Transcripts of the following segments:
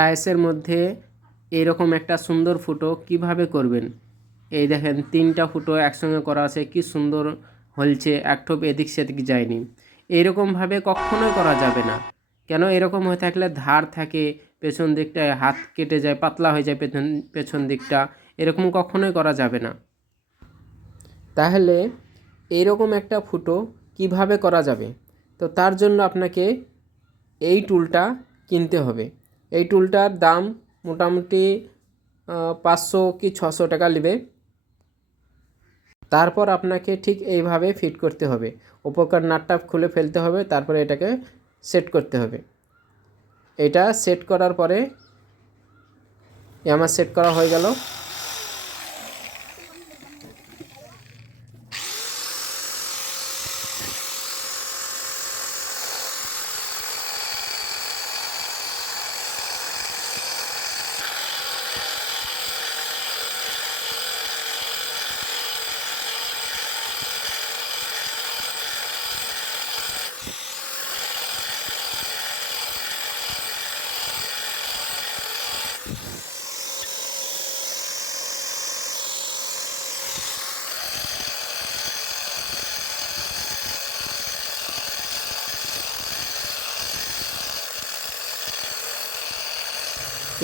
টাইলসের মধ্যে এরকম একটা সুন্দর ফুটো কিভাবে করবেন। এই দেখেন 3টা ফুটো একসঙ্গে করা আছে, কি সুন্দর হলছে, একটু এদিক সেদিক যায়নি। এইরকমভাবে কখনোই করা যাবে না। কেন এরকম হয়ে থাকলে ধার থাকে, পেছন দিকটায় হাত কেটে যায়, পাতলা হয়ে যায় পেছন দিকটা, এরকম কখনোই করা যাবে না। তাহলে এইরকম একটা ফুটো কিভাবে করা যাবে, তো তার জন্য আপনাকে এই টুলটা কিনতে হবে। এই টুলটার দাম মোটামুটি 500 কি 600 টাকা নেবে। তারপর আপনাকে ঠিক এইভাবে ফিট করতে হবে, উপরকার নাটটা খুলে ফেলতে হবে, তারপরে এটাকে সেট করতে হবে। এটা সেট করার পরে আমার সেট করা হয়ে গেল।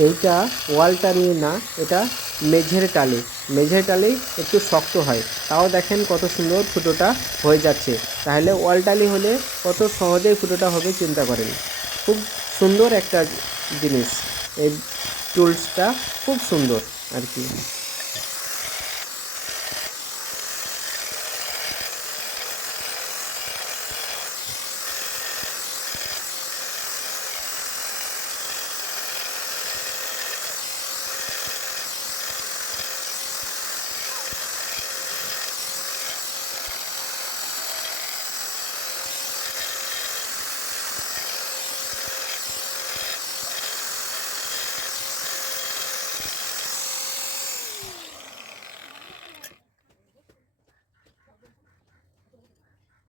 এইটা ওয়ালটা নিয়ে না, এটা মেঝের টালি। মেঝের টালি একটু শক্ত হয়, তাও দেখেন কত সুন্দর ফুটোটা হয়ে যাচ্ছে। তাহলে ওয়াল টালি হলে কত সহজেই ফুটোটা হবে চিন্তা করেন। খুব সুন্দর একটা জিনিস, এই টুলসটা খুব সুন্দর আর কি।